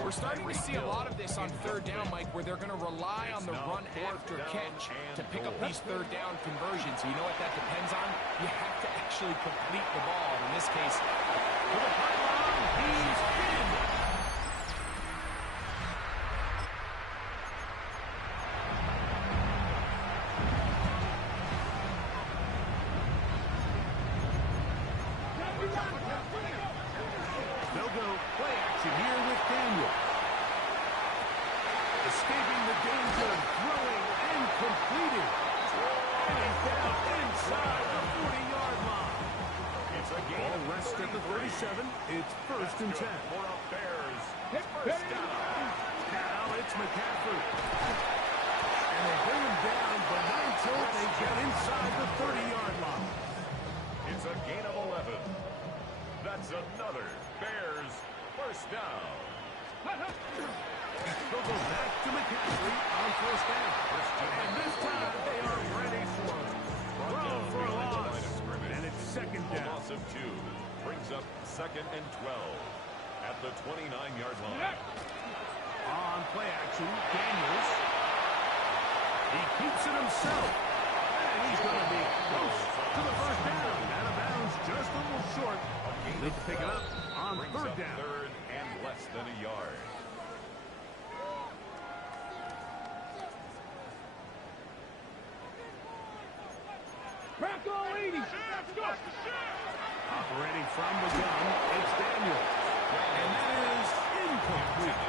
We're starting to see a lot of this on third down, Mike, where they're going to rely on the run after catch to pick up these third down conversions. You know what that depends on? You have to actually complete the ball. In this case, to the pylon, he's in. They'll go play action here with Daniel. Escaping the danger, throwing and completing. And he's down inside the 40-yard line. It's a gain. Ball rests at the 37. It's first and 10. For a Bears first down. Now it's McCaffrey. And they bring him down, but not until they get inside the 30-yard line. It's a gain of 11. That's another Bears first down. They'll go back to McCaffrey on first down. And this time they are ready for it. Throw for a loss. And it's second A down. loss of 2 brings up second and 12 at the 29-yard line. On play action, Daniels. He keeps it himself. And he's going to be close to the first down. Out of bounds, just a little short. They pick it up on Brings third up down. third and less than a yard. Crack all 80. Let's go. Operating from the gun, it's Daniels. And that is incomplete.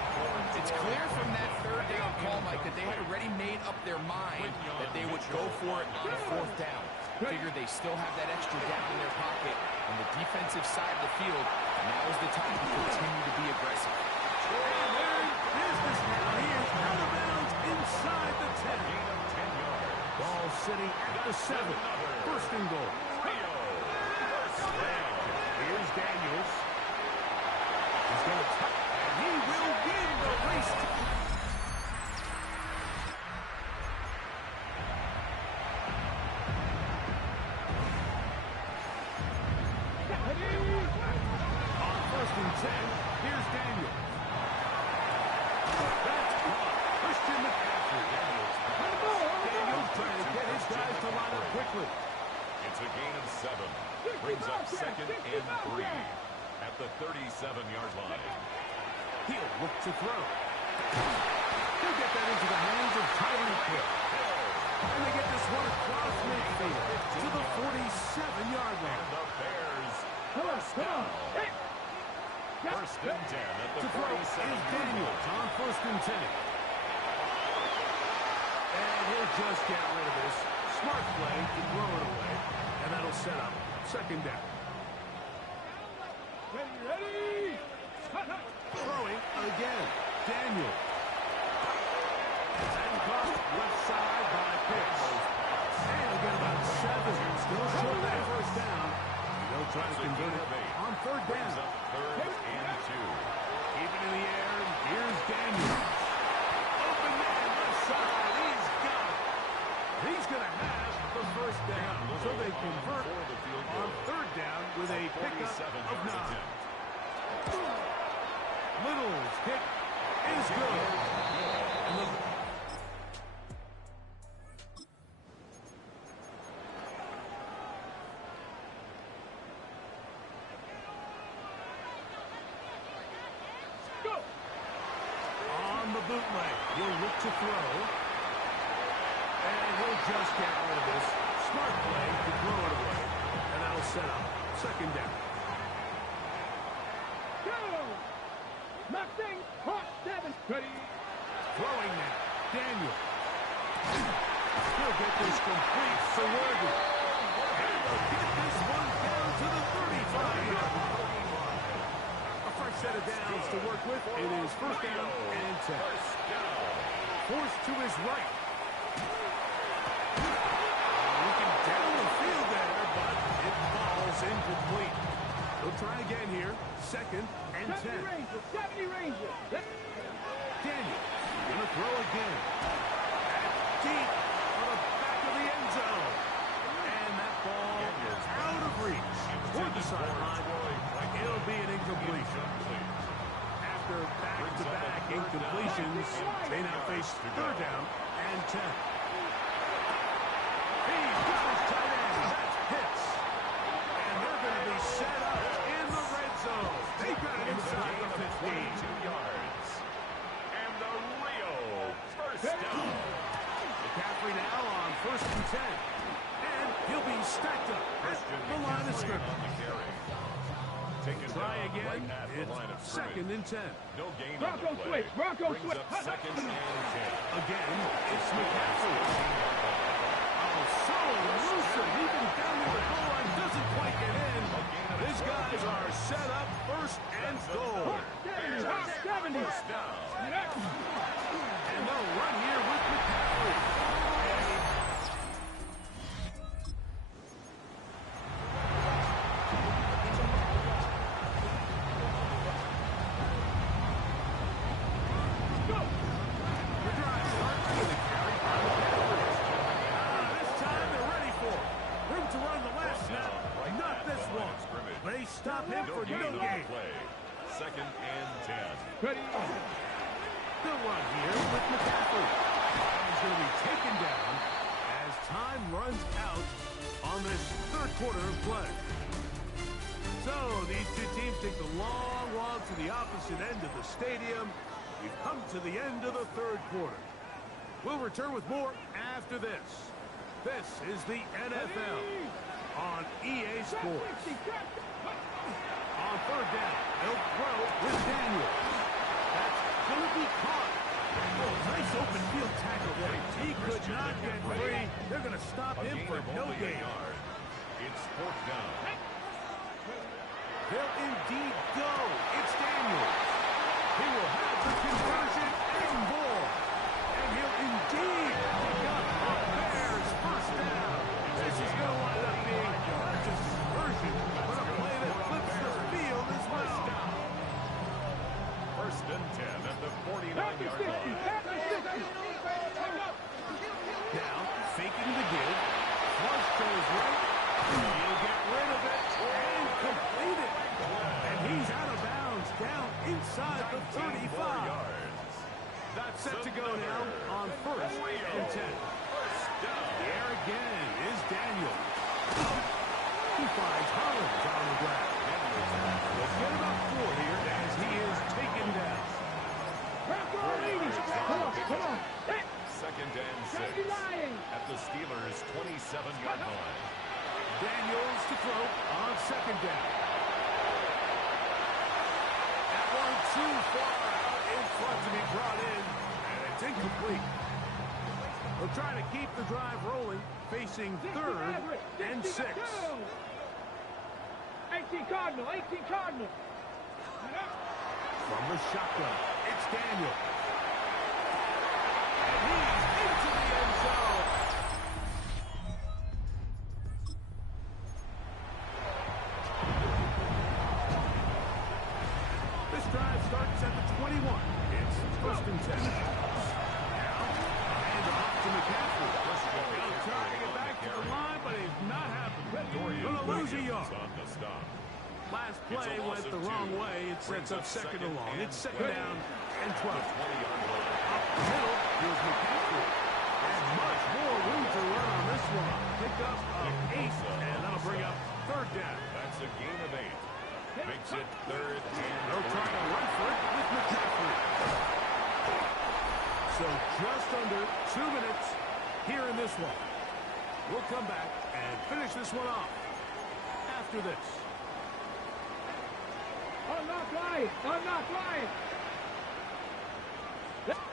It's clear from that third down call, Mike, that they had already made up their mind that they would go for it on fourth down. Figure they still have that extra down in their pocket on the defensive side of the field. Now is the time to continue to be aggressive. And they're in business now. He is out of bounds inside the 10. Gain of 10 yards. Ball sitting at the 7. First and goal. Rio first down. Here's Daniels. He's going to touch, and he will win the race. On first and 10, here's Daniel. That's caught. Christian McCaffrey. Daniels trying to get his guys to line up quickly. It's a gain of 7. Brings up second and 3 at the 37-yard line. He'll look to throw. He'll get that into the hands of Tyreek Hill. And they get this one across midfield to the 47-yard line. The Bears Come on, first come on. down. Hey. First and 10 at the To throw 47. is Daniels on first and 10. And he'll just get rid of this. Smart play to throw it away. And that'll set up second down. Ready! Throwing again. Daniel. And caught left side by Pitts. And he'll get about 7. Still short that first down. They'll try to convert it on third down. Third and 2. Even in the air, here's Daniel. Open man, left side. He's got it. He's going to have the first down. So they convert on third down with a pickup of 9. Little's kick is good. On the bootleg, he'll look to throw. And he'll just get rid of this. Smart play to throw it away. And that'll set up second down. Go! Nothing. Hot 7. Ready? Throwing now. Daniel. He'll get this complete to Worthy. And they'll get this one down to the 35-yard line. A fresh set of downs to work with. It is first down and 10. Forced to his right. Looking down the field there, but it falls incomplete. He'll try again here. Second and 10. 70 Rangers. 70 Rangers. Daniel going to throw again. At deep on the back of the end zone. And that ball is out of reach. Toward the sideline. It'll be an incompletion. After back-to-back incompletions, they now face third down and 10. He's got his tight end. That's Pitts. And they're going to be set up in the red zone. They've got it inside the 15. 22 yards. And the Rio first down. McCaffrey now on first and 10. And he'll be stacked up at the line of scrimmage. Try again. It's second and 10. No gain on Bronco the play. switch. Bronco Brings switch. up second and 10. Again, it's McCaffrey. Oh, so elusive. Even down to the goal line doesn't quite get in. These guys are set up first and goal. 70. First down. And they'll run here with McCaffrey. They stop him for no gain. Second and 10. Ready? They'll run here with McCaffrey. He's going to be taken down as time runs out on this third quarter of play. So these two teams take the long walk to the opposite end of the stadium. We've come to the end of the third quarter. We'll return with more after this. This is the NFL on EA Sports. On third down, they'll throw with Daniel. That's going to be caught. Oh, nice open field tackle there. He could not get free. They're going to stop him for no gain. It's fourth down. They'll indeed go. It's Daniel. He will have the conversion and more. And he'll indeed pick up a Bears first down. This is going to wind up being not just a conversion, but a play that flips the field as well. First and 10 at the 49-yard line. Now, faking the give. Flush to his right. He'll get rid of it and complete it. And he's out of bounds down inside the 35. That's set to go now on first and 10. There again is Daniel. He finds Hollins on the ground. We'll get about 4 here as he is taken down. Come on. Second and 6 at the Steelers' 27-yard line. Daniels to throw on second down. That one too far out in front to be brought in, and it's incomplete. They'll try to keep the drive rolling, facing 3rd and 6. 18 Cardinal, 18 Cardinal. From the shotgun, it's Daniel. And he's into the end zone. This drive starts at the 21. It's 1st and 10. Now, hand off to McCaffrey. He'll try to get back to the line, but he's not happening. Going to lose a yard. Last play went the wrong way. It sets up 2nd and long. It's 2nd down and 12. Up the middle, here's McCaffrey. And much more room to run on this one. Pick up 8, and that'll bring up 3rd down. That's a gain of 8. Makes it 3rd and They'll try to run for it with McCaffrey. So just under 2 minutes here in this one. We'll come back and finish this one off after this. I'm not flying. I'm not flying. On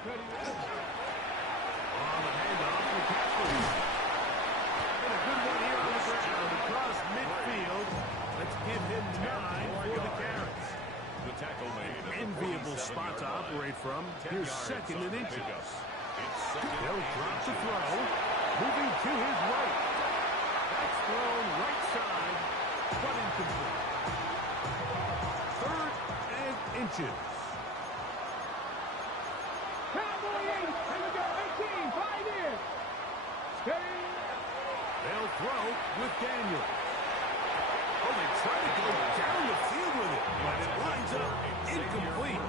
the handoff, McCaffrey. And a good one here on the ground across midfield. Let's give him 9 for the carrots. the tackle made. Enviable spot to operate from. Here's 2nd and inches. They'll drop to throw. Moving to his right. That's thrown right side, but incomplete. 3rd and inches. Cowboy 8. Here we go. 18. 5 in. Stay. They'll throw with Daniel. Oh, they try to go down the field with it, but it lines up incomplete.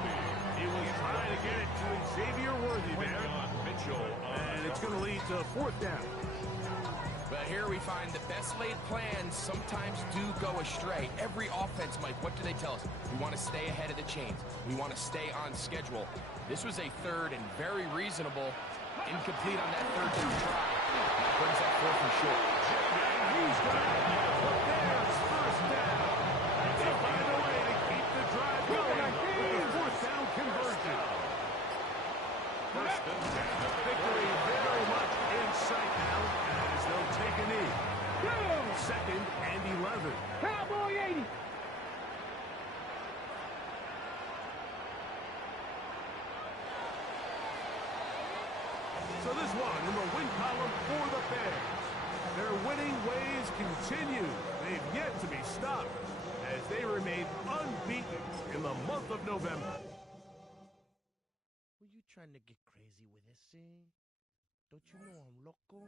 He was trying to get it to Xavier Worthy there. And it's going to lead to 4th down. But here we find the best laid plans sometimes do go astray. Every offense, Mike, what do they tell us? We want to stay ahead of the chains. We want to stay on schedule. This was a 3rd and very reasonable. Incomplete on that 3rd down try. That brings up 4th and short. He's got it. There's 1st down. They find a way to keep the drive going with the 4th down conversion. 1st and 10. Victory very much in sight now as they'll take a knee. 2nd and 11. Cowboy 80. So this one in the win column for the Bears. Their winning ways continue. They've yet to be stopped as they remain unbeaten in the month of November. Were you trying to get crazy with this thing? Don't you know I'm loco?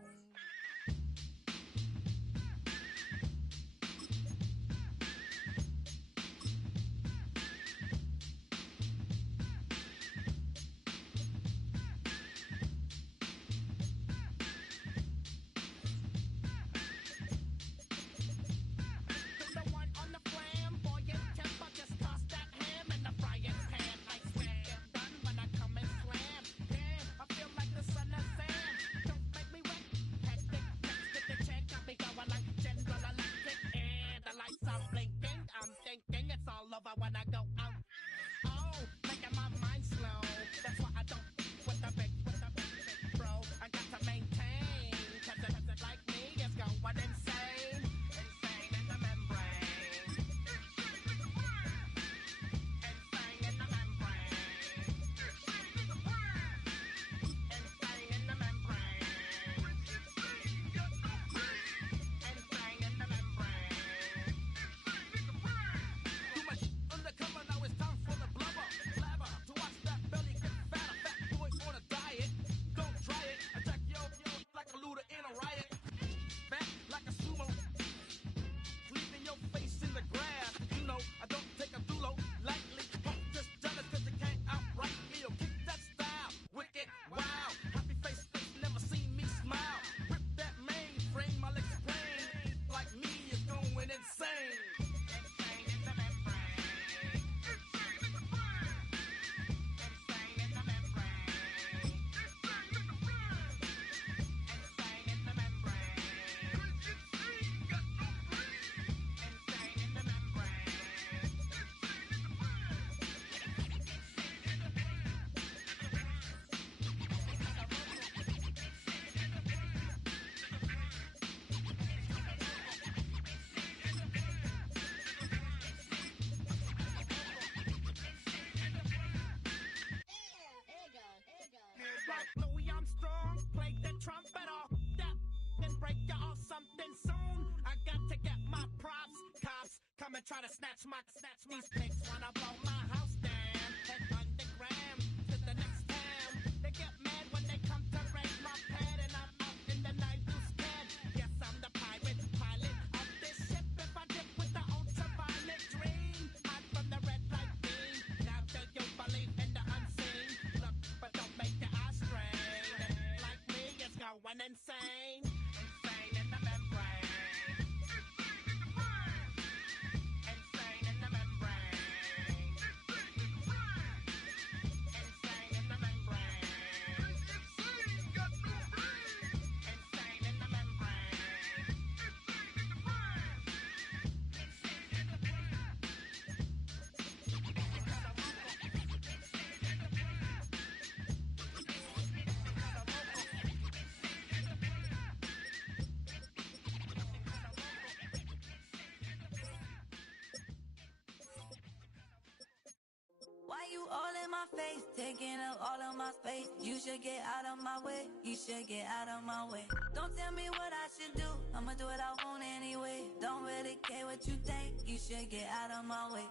face, taking up all of my space. You should get out of my way. You should get out of my way. Don't tell me what I should do. I'ma do what I want anyway. Don't really care what you think. You should get out of my way.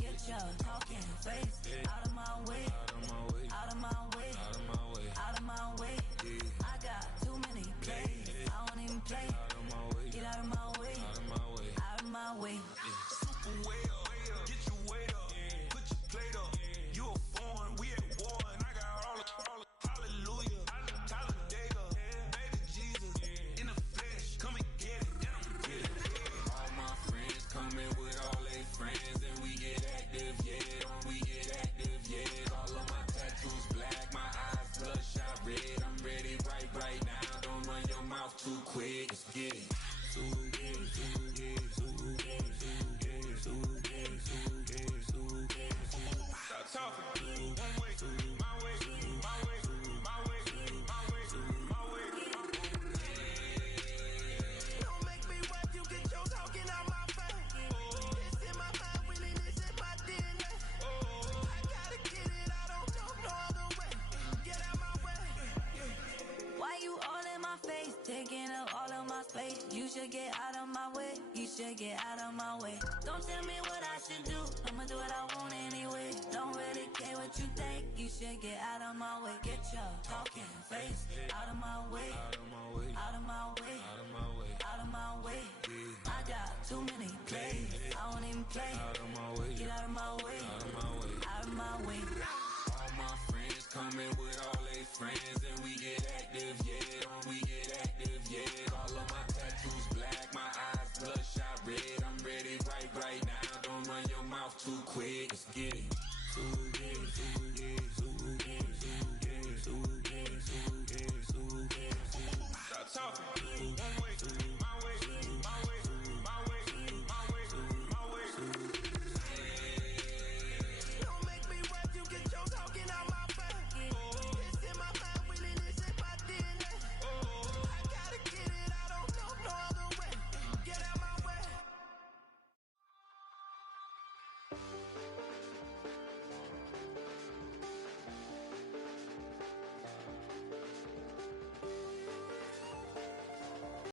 Get your talking face out of my way. Out of my way. Out of my way. Out of my way. I got too many plays. I don't even play. Get out of my way. Out of my way. Out of my way. Super way up. Get your weight up. Put your plate up. You a foreign. We at war. And I got all the hallelujah. Talladega. Baby Jesus. In the flesh. Come and get it. And I'm get it. All my friends coming with all they friends. And we get active, yeah. We get active, yeah. All of my tattoos black. My eyes bloodshot red. I'm ready right now. Don't run your mouth too quick. Let's get it. Stop talking. One way, my way, my way, my way, my way, my way. Don't make me watch you get your talking out my face. It's in my mind, winning this in my DNA. I gotta get it, I don't know no other way. Get out my way. Why you all in my face, taking up all of my space? You should get out of my way. You should get out of my way. Don't tell me what I should do. I'ma do what I want anyway. Don't really care what you think. You should get out of my way. Get your talking face out of my way. Out of my way. Out of my way. Out of my way. Out of my way. I got too many plays. I don't even play. Out of my way. Get out of my way. Out of my way. Out of my way. All my friends coming with all they friends. And we get active, yeah.